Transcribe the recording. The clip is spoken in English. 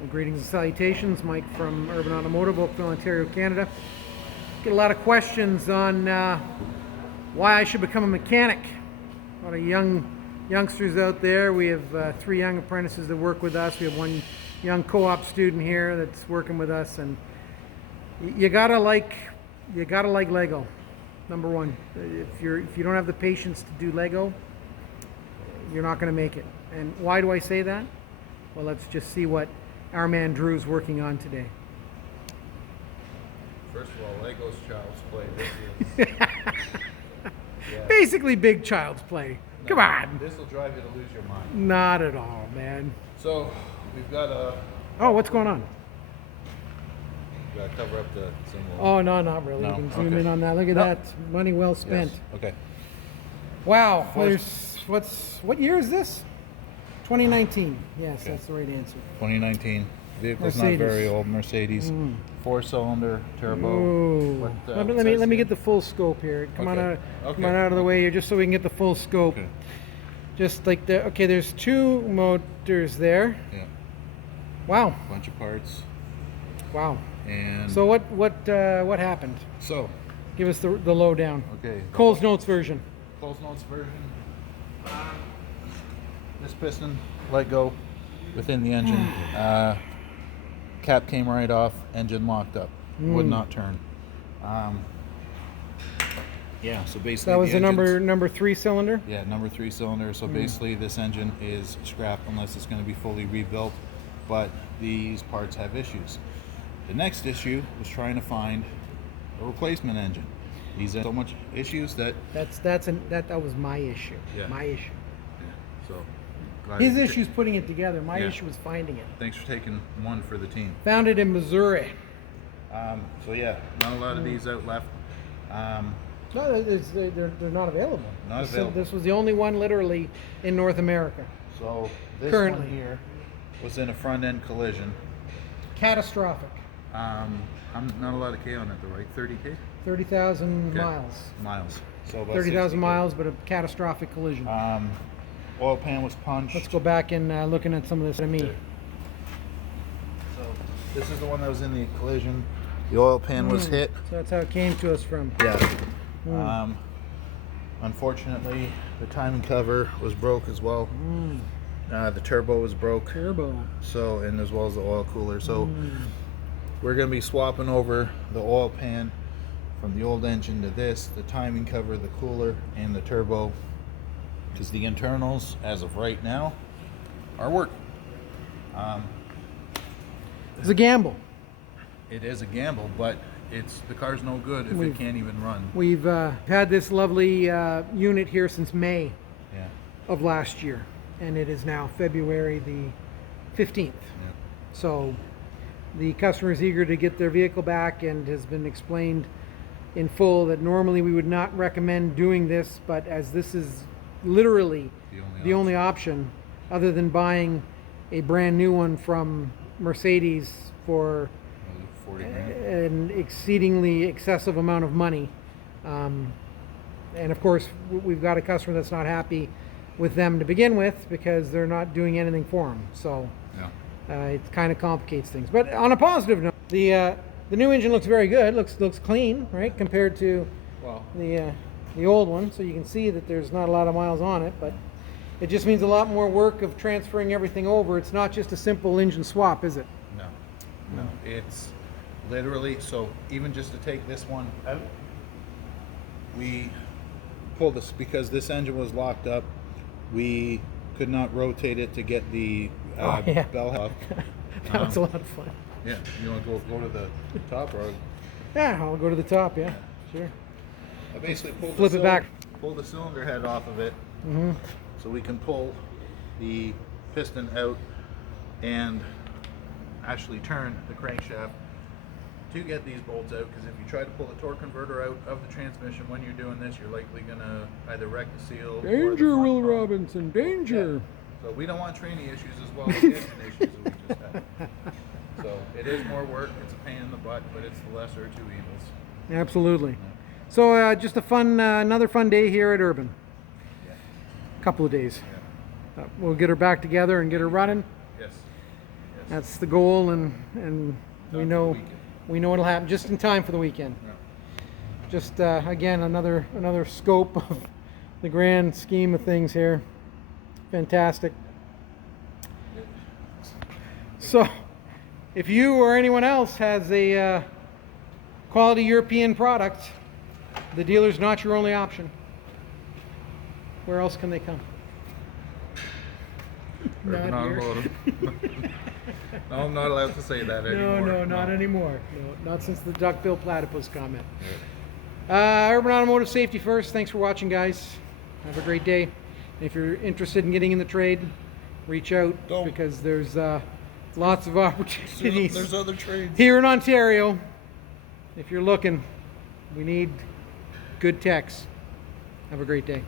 Well, greetings and salutations, Mike from Urban Automotive, Oakville, Ontario, Canada. Get a lot of questions on why I should become a mechanic. A lot of youngsters out there. We have 3 young apprentices that work with us. We have 1 young co-op student here that's working with us, and you gotta like Lego. Number 1, if you don't have the patience to do Lego, you're not going to make it. And why do I say that? Well, let's just see what our man Drew's working on today. First of all, Lego's child's play. This is yeah. Basically big child's play. Come on. This will drive you to lose your mind. Not at all, man. So we've got a. Oh, what's going on? Got to cover up the symbol. Oh, no, not really. No? You can zoom Okay. in on that. Look at that. Money well spent. Yes. Okay. Wow. What year is this? 2019. Yes, Okay. that's the right answer. 2019. Vehicle's Mercedes. not very old. Mercedes. 4-cylinder turbo. Ooh. What, Let me get the full scope here. Come on out of the way here, just so we can get the full scope. Okay. Just like there's 2 motors there. Yeah. Wow. Bunch of parts. Wow. And So what happened? so Give us the lowdown. okay. Cole's Notes version. Cole's Notes version. This piston let go within the engine. Cap came right off. Engine locked up. Would not turn. Yeah. So basically, That was the engine's- number 3 cylinder. Yeah, number 3 cylinder. So basically, this engine is scrapped unless it's going to be fully rebuilt. But these parts have issues. The next issue was trying to find a replacement engine. These have so much issues that That was my issue. Yeah. My issue. yeah, so glad His you- issue is putting it together. My Yeah. issue was finding it. Thanks for taking one for the team. Found it in Missouri. So yeah, not a lot of these out left. No, they're not available. Not available. This was the only one literally in North America. So this Currently. one here was in a front end collision. Catastrophic. I'm not a lot of K on it though, right? 30K 30,000 Okay. miles. So about 30,000 60K. miles, but a catastrophic collision. Oil pan was punched. Let's go back and looking at some of this to me. So this is the one that was in the collision. The oil pan was hit. So that's how it came to us from. Yeah. Unfortunately, the timing cover was broke as well. The turbo was broke. Turbo. So, and as well as the oil cooler. So we're going to be swapping over the oil pan from the old engine to this, the timing cover, the cooler, and the turbo, because the internals, as of right now, are working. It's a gamble. It is a gamble, but the car's no good if it can't even run. We've had this lovely unit here since May Yeah. of last year, and it is now February the 15th. Yeah. So the customer is eager to get their vehicle back, and has been explained in full that normally we would not recommend doing this, but as this is literally the only option other than buying a brand new one from Mercedes for 40 grand. an exceedingly excessive amount of money. And of course, we've got a customer that's not happy with them to begin with because they're not doing anything for them. So Yeah. it kind of complicates things. But on a positive note, the new engine looks very good. Looks clean, right, compared to Well, the old one. So you can see that there's not a lot of miles on it, but it just means a lot more work of transferring everything over. It's not just a simple engine swap, is it? no. It's literally, so even just to take this one out, we pulled this because this engine was locked up. We could not rotate it to get the Yeah. bell off. That was a lot of fun. Yeah, you want to go to the top, or Yeah, I'll go to the top. Yeah, sure. I basically pulled Flip it back. pull the cylinder head off of it, so we can pull the piston out and actually turn the crankshaft to get these bolts out, because if you try to pull the torque converter out of the transmission when you're doing this, you're likely going to either wreck the seal or the Danger, front Will pump. Robinson, danger. Yeah. So we don't want training issues as well as the engine issues that we just had. So it is more work, it's a pain in the butt, but it's the lesser of 2 evils. Absolutely. So just another fun day here at Urban. Yeah. Couple of days. Yeah. We'll get her back together and get her running. Yes. Yes. That's the goal, and we know it'll happen just in time for the weekend. Yeah. Just again, another scope of the grand scheme of things here. Fantastic. So, if you or anyone else has a quality European product, the dealer's not your only option. Where else can they come? Not here. Automotive. No, I'm not allowed to say that anymore. No, not anymore. No, not since the duckbill platypus comment. Urban Automotive, safety first. Thanks for watching, guys. Have a great day. And if you're interested in getting in the trade, reach out because there's lots of opportunities. There's other trades here in Ontario. If you're looking, we need good techs. Have a great day.